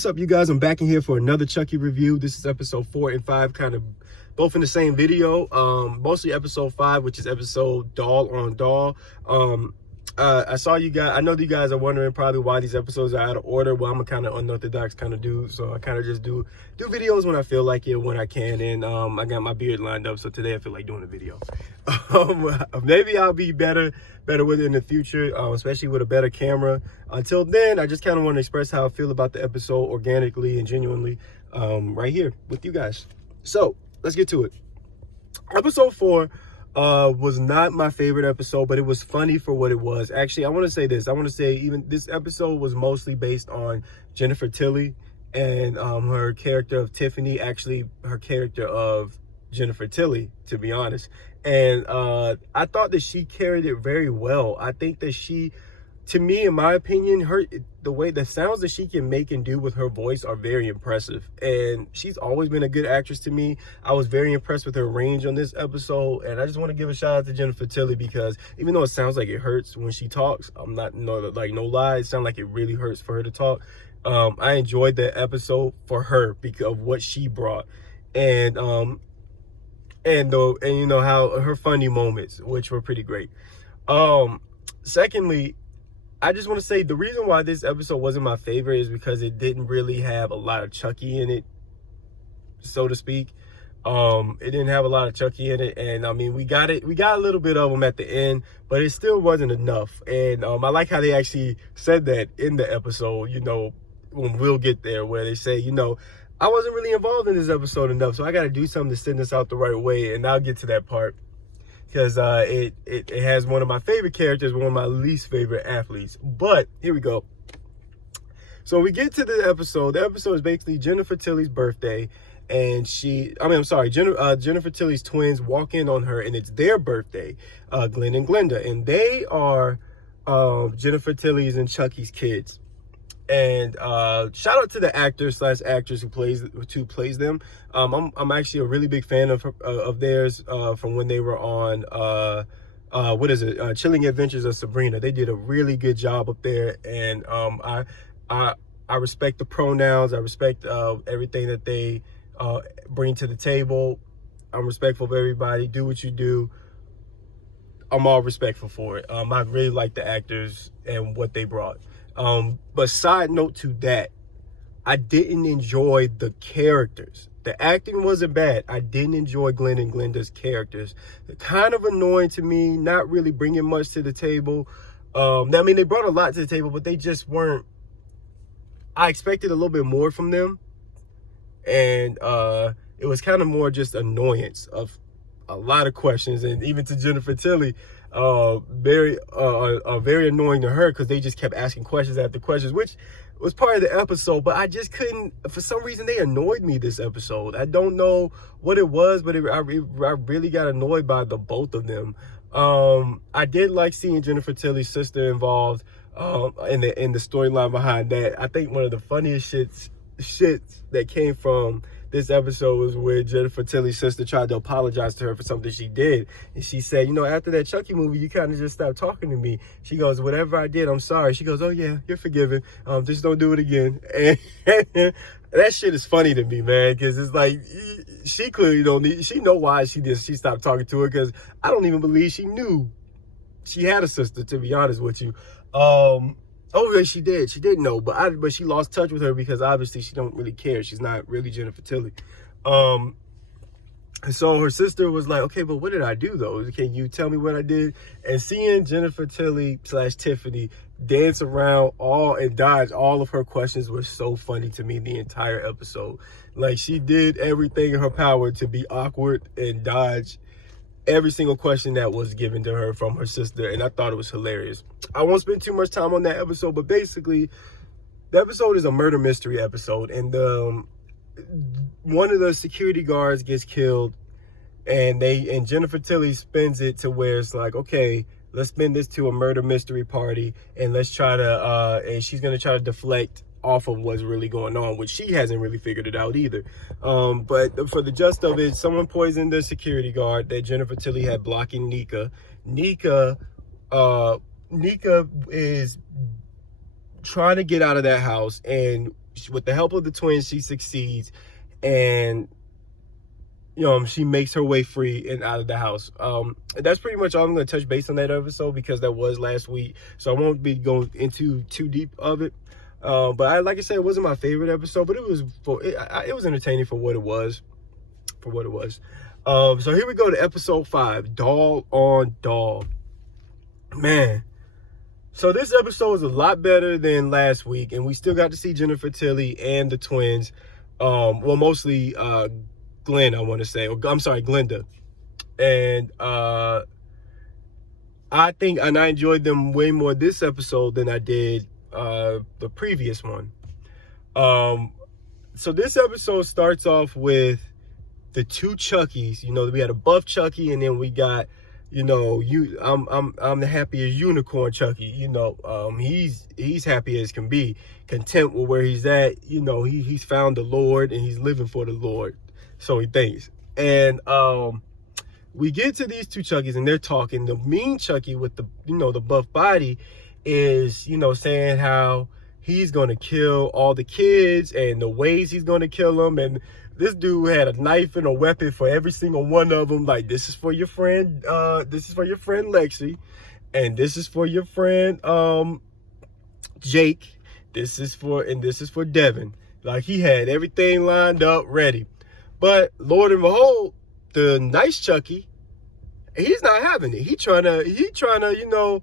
What's up, you guys? I'm back in here for another Chucky review. This is episode 4 and 5, kind of both in the same video. Mostly episode 5, which is episode Doll on Doll. I saw you guys. I know you guys are wondering probably why these episodes are out of order. Well, I'm a kind of unorthodox kind of dude, so I kind of just do videos when I feel like it, when I can. And I got my beard lined up, so today I feel like doing a video. Maybe I'll be better with it in the future, especially with a better camera. Until then, I just kind of want to express how I feel about the episode organically and genuinely right here with you guys. So let's get to it. Episode 4 was not my favorite episode, but it was funny for what it was. Actually, I want to say this. I want to say even this episode was mostly based on Jennifer Tilly and her character of Tiffany, actually her character of Jennifer Tilly, to be honest. And I thought that she carried it very well. I think that she, to me, in my opinion, the sounds that she can make and do with her voice are very impressive. And she's always been a good actress to me. I was very impressed with her range on this episode. And I just want to give a shout out to Jennifer Tilly, because even though it sounds like it hurts when she talks, no lie, it sounds like it really hurts for her to talk. I enjoyed that episode for her because of what she brought. And you know how her funny moments, which were pretty great. Secondly, I just want to say the reason why this episode wasn't my favorite is because it didn't really have a lot of Chucky in it, so to speak. It didn't have a lot of Chucky in it, and I mean we got a little bit of him at the end, but it still wasn't enough. And I like how they actually said that in the episode, you know, when we'll get there, where they say, you know, I wasn't really involved in this episode enough, so I got to do something to send this out the right way. And I'll get to that part, because it has one of my favorite characters, one of my least favorite athletes. But here we go. So we get to the episode. The episode is basically Jennifer Tilly's birthday, and Jennifer Tilly's twins walk in on her, and it's their birthday, Glenn and Glenda, and they are Jennifer Tilly's and Chucky's kids. And shout out to the actor/actress who plays them. I'm actually a really big fan of theirs from when they were on Chilling Adventures of Sabrina. They did a really good job up there, and I respect the pronouns. I respect everything that they bring to the table. I'm respectful of everybody. Do what you do. I'm all respectful for it. I really like the actors and what they brought. But side note to that, I didn't enjoy the characters. The acting wasn't bad. I didn't enjoy Glenn and Glenda's characters. They're kind of annoying to me, not really bringing much to the table. I mean, they brought a lot to the table, but they just weren't. I expected a little bit more from them. And it was kind of more just annoyance of a lot of questions. And even to Jennifer Tilly, very annoying to her, because they just kept asking questions after questions, which was part of the episode. But I just couldn't, for some reason they annoyed me this episode. I don't know what it was, but I really got annoyed by the both of them. I did like seeing Jennifer Tilly's sister involved in the storyline behind that. I think one of the funniest shits that came from this episode was where Jennifer Tilly's sister tried to apologize to her for something she did. And she said, you know, after that Chucky movie, you kind of just stopped talking to me. She goes, whatever I did, I'm sorry. She goes, oh yeah, you're forgiven. Just don't do it again. And that shit is funny to me, man, because it's like, she clearly she know why she stopped talking to her, because I don't even believe she knew she had a sister, to be honest with you. Oh, yeah, she did. She did know, but she lost touch with her because obviously she don't really care. She's not really Jennifer Tilly. So her sister was like, okay, but what did I do though? Can you tell me what I did? And seeing Jennifer Tilly/Tiffany dance around and dodge all of her questions was so funny to me the entire episode. Like, she did everything in her power to be awkward and dodge every single question that was given to her from her sister, and I thought it was hilarious. I won't spend too much time on that episode, but basically, the episode is a murder mystery episode, and one of the security guards gets killed, and Jennifer Tilly spins it to where it's like, okay, let's spin this to a murder mystery party, and let's try to and she's gonna try to deflect off of what's really going on, which she hasn't really figured it out either. But for the gist of it, someone poisoned the security guard that Jennifer Tilly had blocking Nika. Nika is trying to get out of that house, and with the help of the twins, she succeeds, and she makes her way free and out of the house. That's pretty much all I'm going to touch base on that episode, because that was last week, so I won't be going into too deep of it. But like I said, it wasn't my favorite episode, but it was entertaining for what it was. So here we go to episode 5, Doll on Doll. Man, so this episode was a lot better than last week, and we still got to see Jennifer Tilly and the twins. Well, mostly Glenn, I want to say. I'm sorry, Glenda. And I enjoyed them way more this episode than I did the previous one. So this episode starts off with the two Chuckies. We had a buff Chucky, and then we got, I'm the happiest unicorn Chucky. He's happy as can be, content with where he's at. He's found the Lord, and he's living for the Lord, so he thinks. And we get to these two Chuckies, and they're talking. The mean Chucky with the the buff body is saying how he's gonna kill all the kids and the ways he's gonna kill them. And this dude had a knife and a weapon for every single one of them. Like, this is for your friend, Lexi, and this is for your friend Jake. This is for Devin. Like, he had everything lined up, ready. But Lord and behold, the nice Chucky, he's not having it. He trying to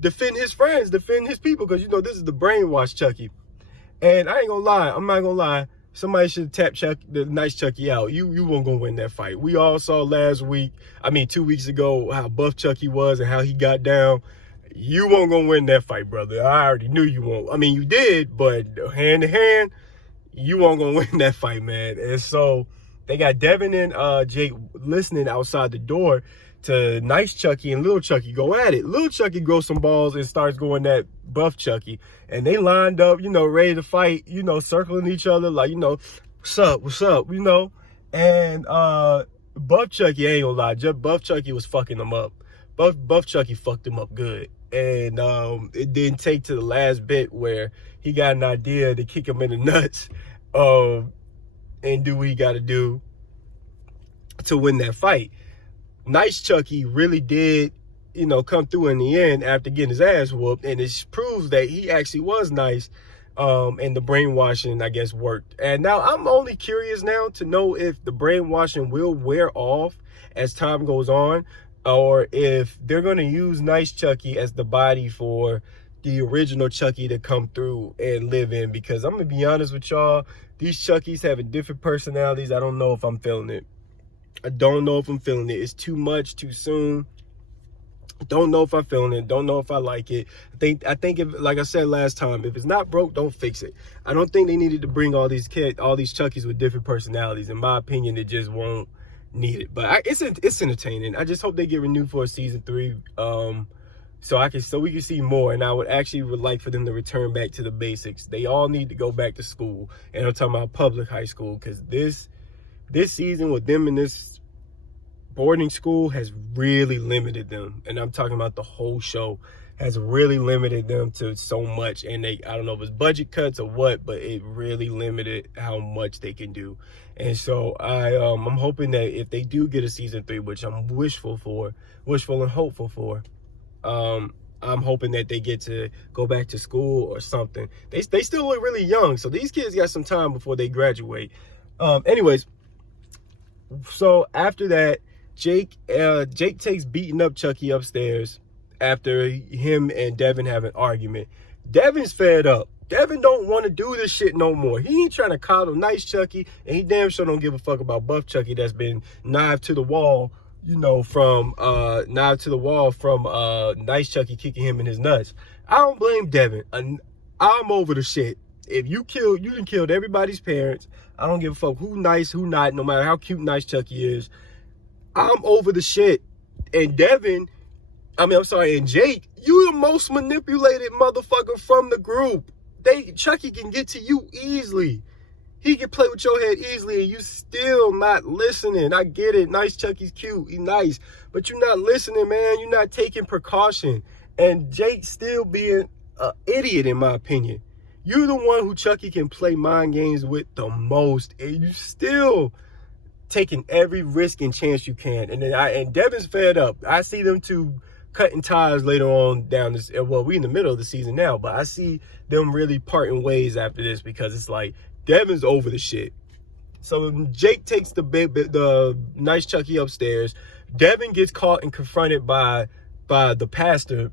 defend his friends, defend his people, because this is the brainwashed Chucky. And I ain't gonna lie, I'm not gonna lie, somebody should tap the nice Chucky out. You weren't gonna win that fight. We all saw 2 weeks ago, how buff Chucky was and how he got down. You weren't gonna win that fight, brother. I already knew you won't. You did, but hand to hand, you weren't gonna win that fight, man. And so they got Devin and Jake listening outside the door to nice Chucky and little Chucky go at it. Little Chucky grows some balls and starts going at buff Chucky. And they lined up, ready to fight, circling each other like, what's up, And buff Chucky, ain't gonna lie, just buff Chucky was fucking them up. Buff Chucky fucked him up good. And it didn't take to the last bit where he got an idea to kick him in the nuts and do what he got to do to win that fight. Nice Chucky really did, come through in the end after getting his ass whooped, and it proves that he actually was nice, and the brainwashing, I guess, worked. And now I'm only curious now to know if the brainwashing will wear off as time goes on, or if they're going to use nice Chucky as the body for the original Chucky to come through and live in. Because I'm going to be honest with y'all, these Chuckies having different personalities, I don't know if I'm feeling it. I don't know if I'm feeling it. It's too much, too soon. Don't know if I'm feeling it. Don't know if I like it. I think if, like I said last time, if it's not broke, don't fix it. I don't think they needed to bring all these Chuckies with different personalities. In my opinion, it just won't need it. But it's entertaining. I just hope they get renewed for a season 3, so we can see more. And I would like for them to return back to the basics. They all need to go back to school, and I'm talking about public high school, because this season with them in this boarding school has really limited them. And I'm talking about the whole show has really limited them to so much. And I don't know if it's budget cuts or what, but it really limited how much they can do. And so I'm hoping that if they do get a season 3, which I'm wishful and hopeful for, I'm hoping that they get to go back to school or something. They still look really young, so these kids got some time before they graduate. Anyways, so after that, Jake takes beating up Chucky upstairs after him and Devin have an argument. Devin's fed up. Devin don't want to do this shit no more. He ain't trying to coddle nice Chucky, and he damn sure don't give a fuck about buff Chucky that's been knifed to the wall, from nice Chucky kicking him in his nuts. I don't blame Devin. I'm over the shit. If you done killed everybody's parents. I don't give a fuck who nice, who not, no matter how cute nice Chucky is. I'm over the shit. And and Jake, you the most manipulated motherfucker from the group. Chucky can get to you easily. He can play with your head easily, and you still not listening. I get it. Nice Chucky's cute. He's nice. But you're not listening, man. You're not taking precaution. And Jake still being an idiot, in my opinion. You're the one who Chucky can play mind games with the most, and you still taking every risk and chance you can. And then and Devin's fed up. I see them two cutting ties later on down this. Well, we in the middle of the season now, but I see them really parting ways after this, because it's like Devin's over the shit. So Jake takes the nice Chucky upstairs. Devin gets caught and confronted by the pastor,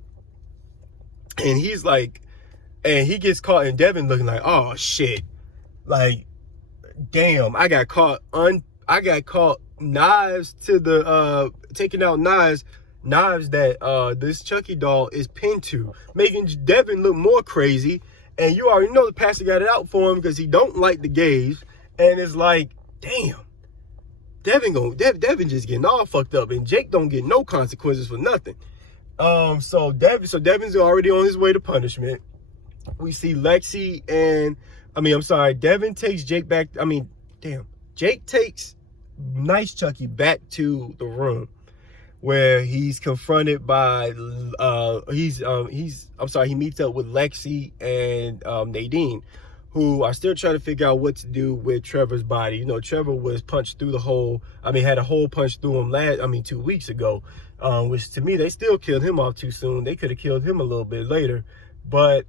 and he's like, and he gets caught, and Devin looking like, oh shit, like, damn, I got caught knives to the taking out knives that this Chucky doll is pinned to, making Devin look more crazy. And you already know the pastor got it out for him because he don't like the gays. And it's like, damn, Devin just getting all fucked up, and Jake don't get no consequences for nothing. So Devin's already on his way to punishment. We see Devin takes Jake back. Jake takes nice Chucky back to the room where he's confronted by he meets up with Lexi and Nadine, who are still trying to figure out what to do with Trevor's body. You know, Trevor was punched through the hole. Had a hole punched through him 2 weeks ago, which to me, they still killed him off too soon. They could have killed him a little bit later. But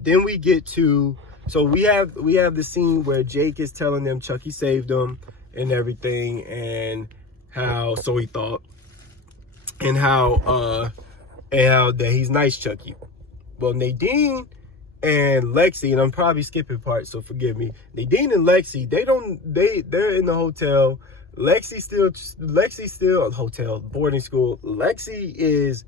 then we get to, so we have the scene where Jake is telling them Chucky saved them and everything, and how, so he thought, and how that he's nice Chucky. Well, Nadine and Lexi, and I'm probably skipping parts, so forgive me. Nadine and Lexi, they're in the hotel. Lexi still hotel, boarding school. Lexi is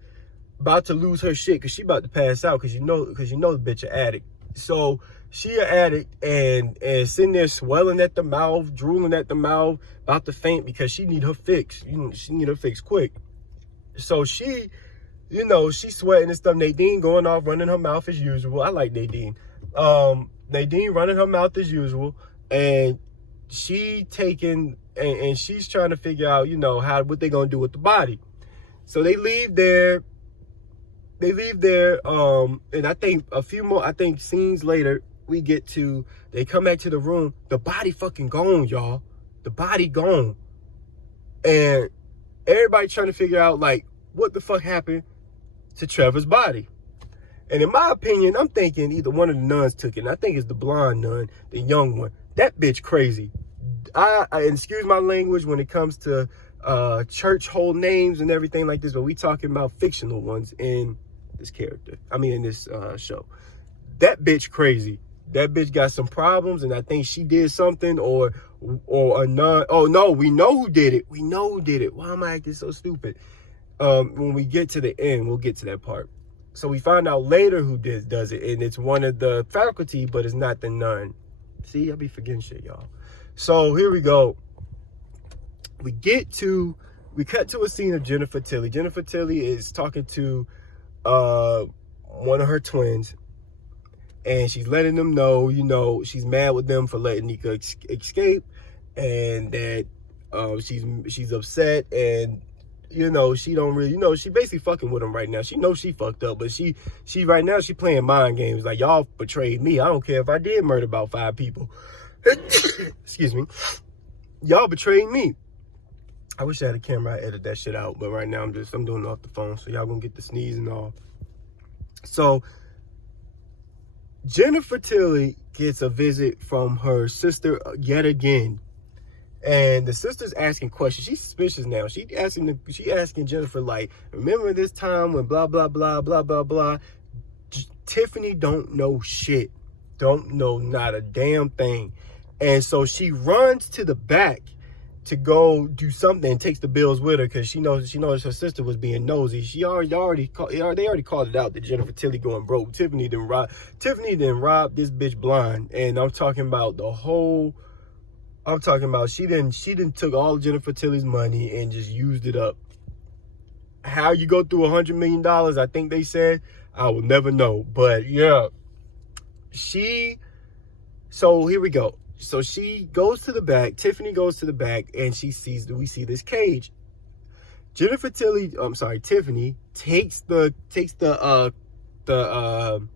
about to lose her shit because she about to pass out, because you know the bitch an addict. So she an addict and sitting there swelling at the mouth, drooling at the mouth, about to faint because she need her fix. She need her fix quick. So she, she's sweating and stuff. Nadine going off, running her mouth as usual. I like Nadine. Nadine running her mouth as usual, and she taking and she's trying to figure out, what they gonna do with the body. So they leave there. And I think a few more, scenes later, they come back to the room. The body fucking gone, y'all. The body gone. And everybody trying to figure out, like, what the fuck happened to Trevor's body. And in my opinion, I'm thinking either one of the nuns took it. And I think it's the blonde nun, the young one. That bitch crazy. I excuse my language when it comes to church whole names and everything like this, but we talking about fictional ones in this in this show. That bitch crazy. That bitch got some problems, and I think she did something, or a nun. Oh no, we know who did it. Why am I acting so stupid? When we get to the end, we'll get to that part. So we find out later who does it, and it's one of the faculty, but it's not the nun. See, I be forgetting shit, y'all. So here we go. We cut to a scene of Jennifer Tilly. Jennifer Tilly is talking to one of her twins, and she's letting them know, she's mad with them for letting Nika escape, and that she's upset, and she don't really, she basically fucking with him right now. She knows she fucked up, but she right now, she playing mind games. Like, y'all betrayed me. I don't care if I did murder about 5 people. Excuse me. Y'all betrayed me. I wish I had a camera. I edit that shit out, but right now I'm doing it off the phone, so y'all gonna get the sneeze and all. So Jennifer Tilly gets a visit from her sister yet again. And the sister's asking questions. She's suspicious now. She asking Jennifer, like, remember this time when blah, blah, blah, blah, blah, blah. Tiffany don't know shit. Don't know not a damn thing. And so she runs to the back to go do something and takes the bills with her because she knows her sister was being nosy. They already called it out that Jennifer Tilly going broke. Tiffany didn't rob this bitch blind. And I'm talking about she didn't took all Jennifer Tilly's money and just used it up. How you go through $100 million, I think they said, I will never know. But yeah, so here we go. So she goes to the back, Tiffany goes to the back, and we see this cage. Tiffany takes the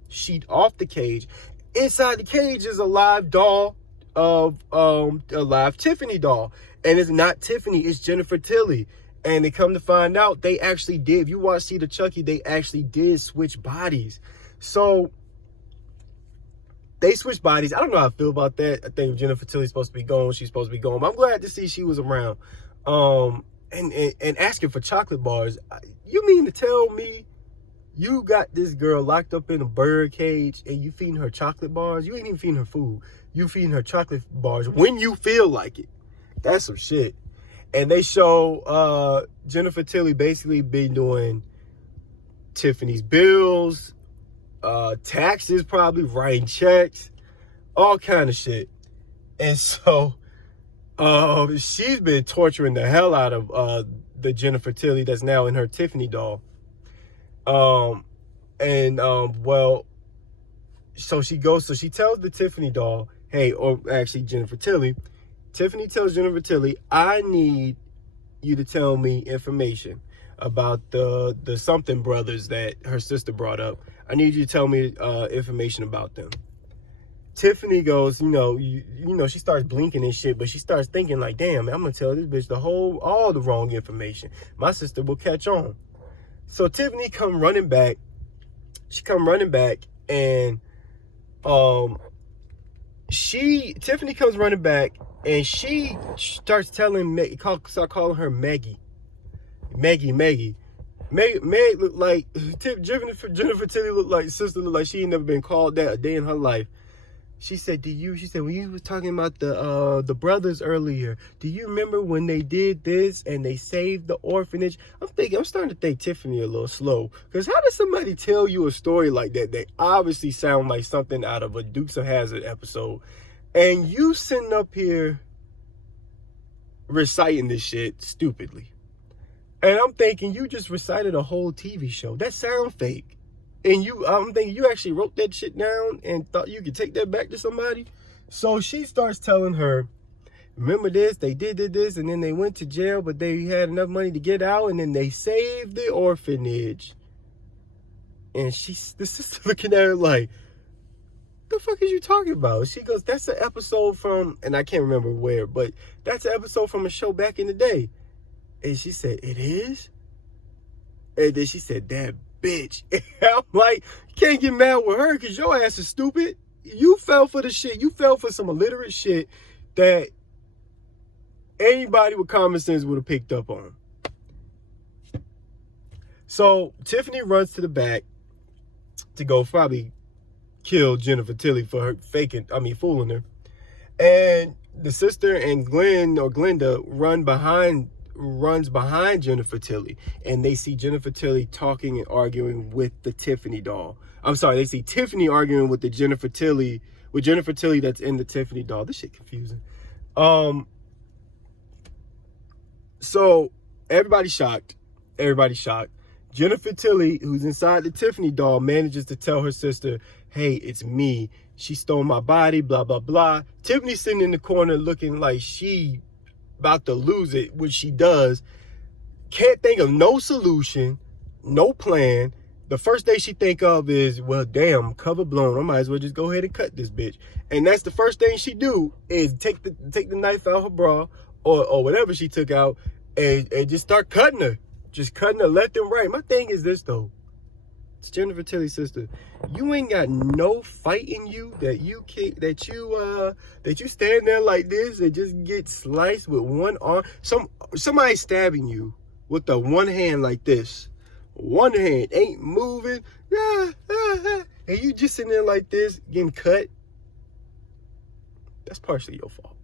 sheet off the cage. Inside the cage is a live doll of a live Tiffany doll, and it's not Tiffany, it's Jennifer Tilly. And they come to find out they actually did. If you watch See the Chucky, they actually did switch bodies. So they switched bodies. I don't know how I feel about that. I think Jennifer Tilly's supposed to be gone. She's supposed to be gone. But I'm glad to see she was around. And asking for chocolate bars. You mean to tell me you got this girl locked up in a bird cage and you feeding her chocolate bars? You ain't even feeding her food. You feeding her chocolate bars when you feel like it. That's some shit. And they show Jennifer Tilly basically been doing Tiffany's bills, taxes, probably writing checks, all kind of shit. And so she's been torturing the hell out of the Jennifer Tilly that's now in her Tiffany doll. Well, so she tells the Tiffany doll, hey, or actually Jennifer Tilly, Tiffany tells Jennifer Tilly, I need you to tell me information about the something brothers that her sister brought up. I need you to tell me information about them. Tiffany goes, she starts blinking and shit, but she starts thinking like, damn, man, I'm gonna tell this bitch all the wrong information. My sister will catch on. So Tiffany come running back. She come running back, and Tiffany comes running back, and she starts telling start calling her Maggie. Maggie looked like Jennifer Tilly looked like sister, looked like she ain't never been called that a day in her life. She said, when you was talking about the brothers earlier, do you remember when they did this and they saved the orphanage? I'm starting to think Tiffany a little slow. Because how does somebody tell you a story like that that obviously sound like something out of a Dukes of Hazzard episode, and you sitting up here reciting this shit stupidly? And I'm thinking you just recited a whole TV show. That sound fake. And I'm thinking you actually wrote that shit down and thought you could take that back to somebody. So she starts telling her, remember this, they did this, and then they went to jail, but they had enough money to get out, and then they saved the orphanage. And the sister looking at her like, the fuck is you talking about? She goes, that's an episode from, and I can't remember where, but that's an episode from a show back in the day. And she said, it is? And then she said, that bitch. And I'm like, you can't get mad with her because your ass is stupid. You fell for the shit. You fell for some illiterate shit that anybody with common sense would have picked up on. So Tiffany runs to the back to go probably kill Jennifer Tilly for her fooling her. And the sister and Glenda runs behind Jennifer Tilly, and they see Jennifer Tilly talking and arguing with the Tiffany doll. I'm sorry, they see Tiffany arguing with Jennifer Tilly that's in the Tiffany doll. This shit confusing. So everybody's shocked. Jennifer Tilly, who's inside the Tiffany doll, manages to tell her sister, hey, it's me. She stole my body, blah, blah, blah. Tiffany's sitting in the corner looking like she about to lose it, which she does. Can't think of no solution, no plan. The first thing she think of is, well, damn, cover blown. I might as well just go ahead and cut this bitch. And that's the first thing she do is take the knife out her bra or whatever she took out and just start cutting her. Just cutting her left and right. My thing is this though. It's Jennifer Tilly's sister. You ain't got no fight in you that you stand there like this and just get sliced with one arm. Somebody stabbing you with the one hand like this. One hand ain't moving. And you just sitting there like this getting cut. That's partially your fault.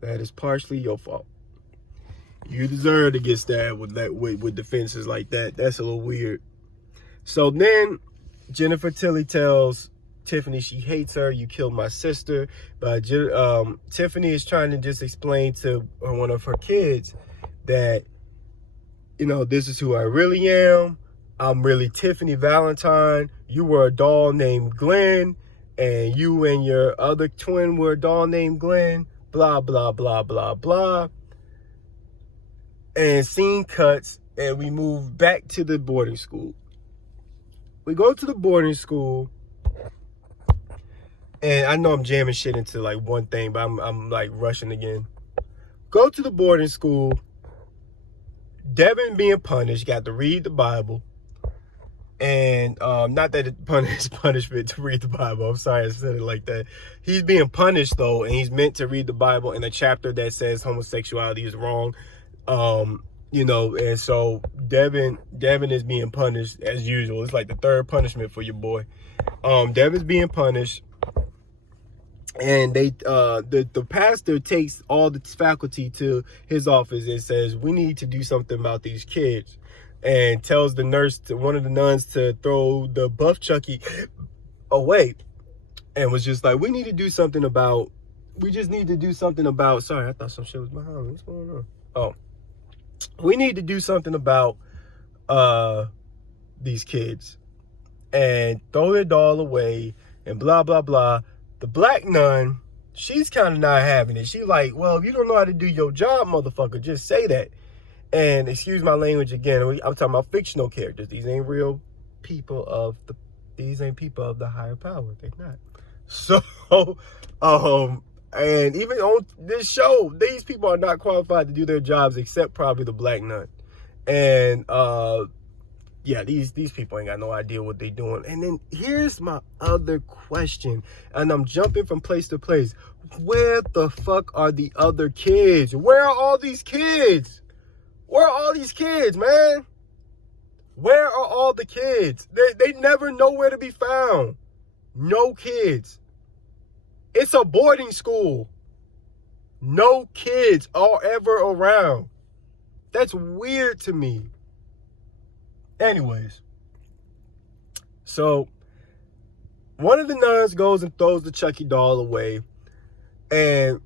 That is partially your fault. You deserve to get stabbed with defenses like that. That's a little weird. So then Jennifer Tilly tells Tiffany she hates her. You killed my sister. But Tiffany is trying to just explain to one of her kids that, this is who I really am. I'm really Tiffany Valentine. You were a doll named Glenn. And you and your other twin were a doll named Glenn. Blah, blah, blah, blah, blah. And scene cuts, and we move back to the boarding school. we go to the boarding school, and I know I'm jamming shit into like one thing, but I'm like rushing again. Go to the boarding school. Devin being punished, got to read the Bible. And not that it punishment to read the Bible. I'm sorry I said it like that. He's being punished though, and he's meant to read the Bible in a chapter that says homosexuality is wrong. And so Devin is being punished as usual. It's like the third punishment for your boy. Devin's being punished. And the pastor takes all the faculty to his office and says, we need to do something about these kids, and tells one of the nuns to throw the buff Chucky away, and was just like, we just need to do something about, sorry, I thought some shit was behind me. What's going on? Oh, we need to do something about these kids, and throw their doll away, and blah, blah, blah. The black nun, she's kind of not having it. She's like, well, if you don't know how to do your job, motherfucker, just say that. And excuse my language again, I'm talking about fictional characters. These ain't real people these ain't people of the higher power. They're not. So, and even on this show, these people are not qualified to do their jobs except probably the black nun. And, yeah, these people ain't got no idea what they doing. And then here's my other question, and I'm jumping from place to place. Where the fuck are the other kids? Where are all these kids? Where are all these kids, man? Where are all the kids? They never know where to be found. No kids. It's a boarding school. No kids are ever around. That's weird to me. Anyways, so one of the nuns goes and throws the Chucky doll away, and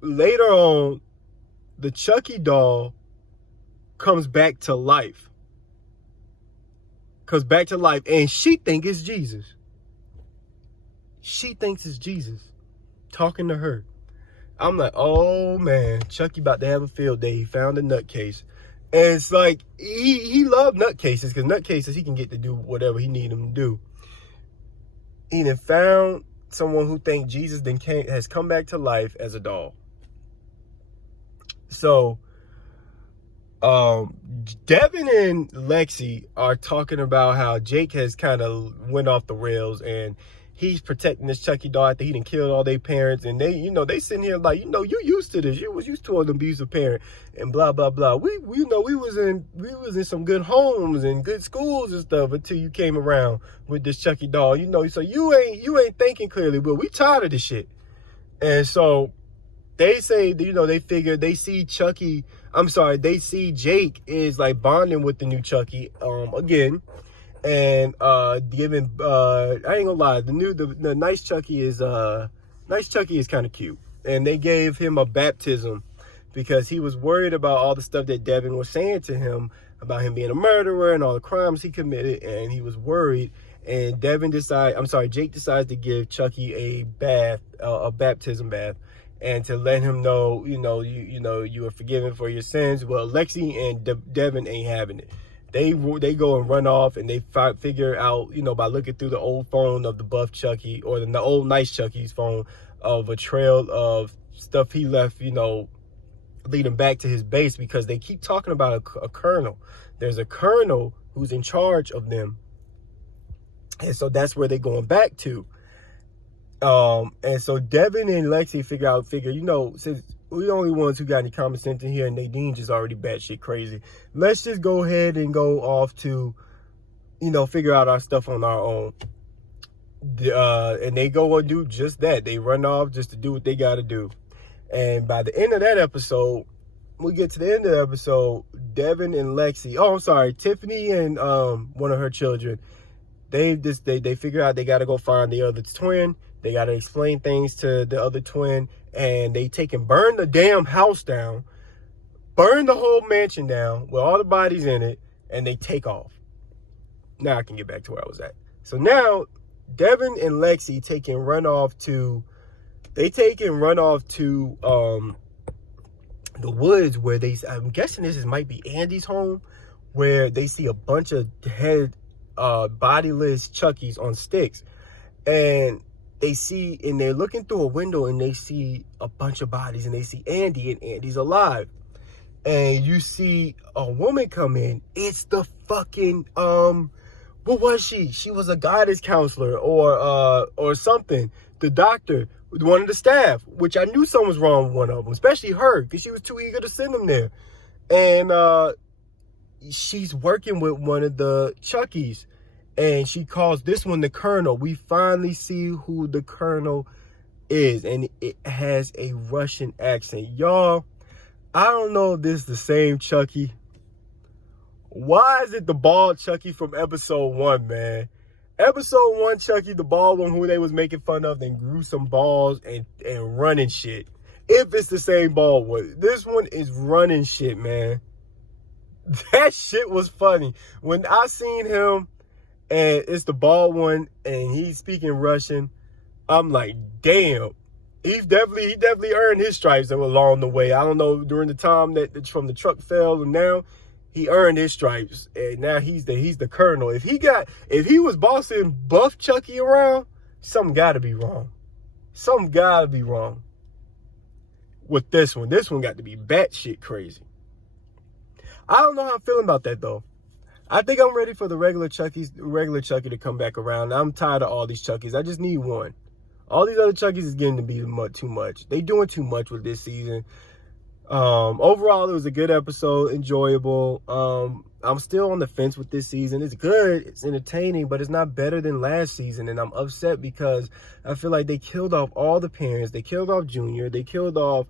later on, the Chucky doll comes back to life. And she thinks it's Jesus. She thinks it's Jesus talking to her. I'm like, oh man, Chucky about to have a field day. He found a nutcase. And it's like, he loved nutcases, because nutcases, he can get to do whatever he need him to do. He then found someone who thinks Jesus has come back to life as a doll. So, Devin and Lexi are talking about how Jake has kind of went off the rails, and he's protecting this Chucky doll after he done killed all their parents. And they, they sitting here like, you used to this. You was used to an abusive parent and blah, blah, blah. We was in some good homes and good schools and stuff until you came around with this Chucky doll, so you ain't thinking clearly, but we tired of this shit. And so they say, they figure they see they see Jake is like bonding with the new Chucky, again. And giving I ain't gonna lie, the nice Chucky is kind of cute. And they gave him a baptism because he was worried about all the stuff that Devin was saying to him about him being a murderer and all the crimes he committed, and he was worried. And Jake decides to give Chucky a baptism bath, and to let him know, you are forgiven for your sins. Well, Lexi and Devin ain't having it. They go and run off, and they figure out, by looking through the old phone of the buff Chucky, or the old nice Chucky's phone, of a trail of stuff he left, leading back to his base, because they keep talking about a colonel. There's a colonel who's in charge of them. And so that's where they're going back to. And so Devin and Lexi figure, since we're the only ones who got any common sense in here, and Nadine just already batshit crazy, let's just go ahead and go off to, figure out our stuff on our own. And they go and do just that. They run off just to do what they got to do. And by the end of that episode, we get to the end of the episode, Devin and Lexi, Tiffany and one of her children, they figure out they got to go find the other twin. They got to explain things to the other twin, and they take and burn the damn house down, burn the whole mansion down with all the bodies in it, and they take off. Now I can get back to where I was at. So now Devin and Lexi take and run off to the woods where I'm guessing might be Andy's home, where they see a bunch of bodiless Chuckies on sticks. And they're looking through a window and they see a bunch of bodies, and they see Andy, and Andy's alive. And you see a woman come in. It's the fucking, what was she? She was a guidance counselor or something. The doctor, one of the staff, which I knew something was wrong with one of them, especially her, because she was too eager to send them there. And she's working with one of the Chuckies, and she calls this one the Colonel. We finally see who the Colonel is, and it has a Russian accent. Y'all, I don't know if this is the same Chucky. Why is it the bald Chucky from episode 1, man? Episode 1 Chucky, the bald one who they was making fun of, then grew some balls and running shit. If it's the same bald one. This one is running shit, man. That shit was funny. When I seen him, and it's the bald one, and he's speaking Russian, I'm like, damn. He definitely earned his stripes along the way. I don't know, during the time that from the truck fell, and now he earned his stripes, and now he's the Colonel. If he was bossing Buff Chucky around, something gotta be wrong. Something gotta be wrong with this one. This one got to be batshit crazy. I don't know how I'm feeling about that though. I think I'm ready for the regular Chucky to come back around. I'm tired of all these Chuckies. I just need one. All these other Chuckies is getting to be too much. They doing too much with this season. Overall, it was a good episode, enjoyable. I'm still on the fence with this season. It's good, it's entertaining, but it's not better than last season. And I'm upset because I feel like they killed off all the parents. They killed off Junior. They killed off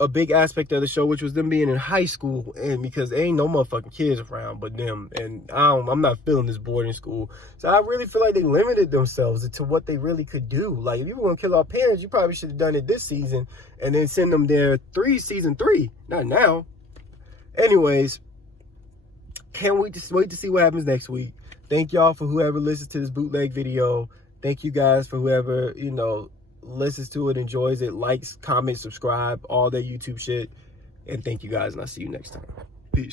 a big aspect of the show, which was them being in high school, and because there ain't no motherfucking kids around but them, and I'm not feeling this boarding school. So I really feel like they limited themselves to what they really could do. Like, if you were gonna kill our parents, you probably should have done it this season and then send them there season 3, not now. Anyways, can't wait to see what happens next week. Thank y'all for whoever listens to this bootleg video. Thank you guys for whoever, listens to it, enjoys it, likes, comments, subscribe, all that YouTube shit. And thank you guys, and I'll see you next time. Peace.